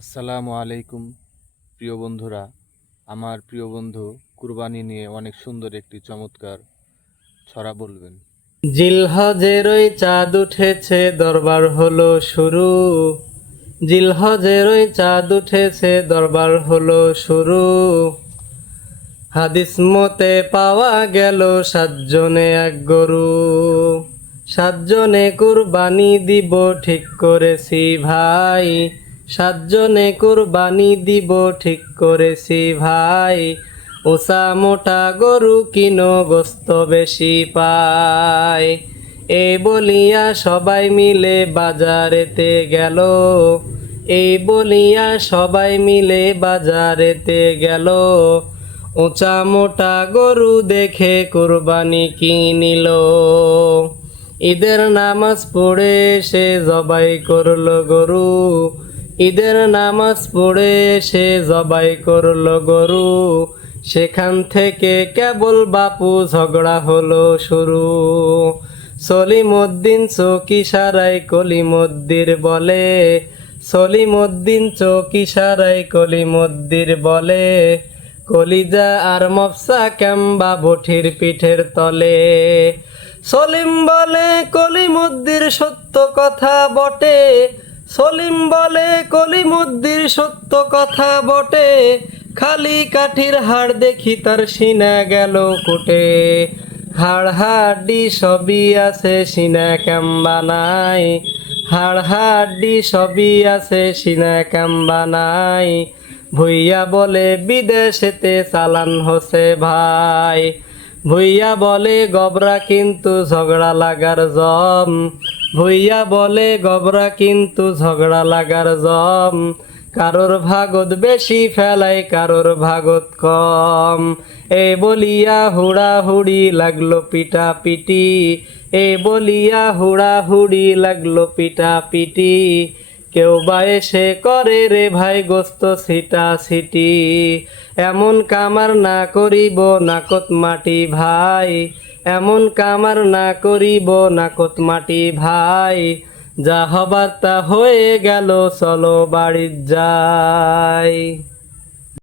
আসসালামু আলাইকুম প্রিয় বন্ধুরা। আমার প্রিয় বন্ধু কুরবানি নিয়ে অনেক সুন্দর একটি চমৎকার ছড়া বলবেন। জিলহজের ওই চাঁদ উঠেছে, দরবার হলো শুরু। জিলহজের ওই চাঁদ উঠেছে, দরবার হলো শুরু। হাদিস মতে পাওয়া গেল 7 জনে এক গরু। 7 জনে কুরবানি দিব ঠিক করেছি ভাই। 7 জনে কুরবানি দিব ঠিক করেছি ভাই। ওসা মোটা গরু কিনো, গোস্ত বেশি পায়। এই বলিয়া সবাই মিলে বাজারেতে গেল। এই বলিয়া সবাই মিলে বাজারেতে গেল। উঁচা মোটা গরু দেখে কুরবানি কিনিল। ঈদের নামাজ পড়ে সে জবাই করলো গরু। ঈদের নামাজ পড়ে সে জবাই করলো গরু। সেখান থেকে কেবল বাপু ঝগড়া হলো শুরু। সলিমউদ্দিন চৌকি সারাই কলিমদ্দির বলে। সলিমউদ্দিন চৌকি সারাই কলিমদ্দির বলে, কলিজা আর মফসা কেম্বা বঠির পিঠের তলে। সলিম বলে কলিমদ্দির সত্য কথা বটে। সলিম বলে কলিমদ্দির সত্য কথা বটে। খালি কাঠির হাড় দেখি তার সিনা গেল কুটে। হাড় হাড্ডি সবই আছে, সিনা কেম্বা নাই। হাড় হাড্ডি সবই আছে, সিনা কেম্বা নাই। ভুইয়া বলে বিদেশেতে চালান হচ্ছে ভাই। ভুইয়া বলে গবরা কিন্তু ঝগড়া লাগার জম। ভুইয়া বলে গবরা কিন্তু ঝগড়া লাগার জম। কারোর ভাগত বেশি ফেলাই, কারোর ভাগত কম। এই বলিয়া হুড়াহুড়ি লাগলো পিটা পিটি। এই বলিয়া হুড়াহুড়ি লাগলো পিটা পিটি। কেউ বা এসে করে রে ভাই গোস্ত ছিটা ছিটি। এমন কামার না করিব নাকত মাটি ভাই। এমন কামার না করিব নাকত মাটি ভাই। যা হবার তা হয়ে গেল, চলো বাড়ির যাই।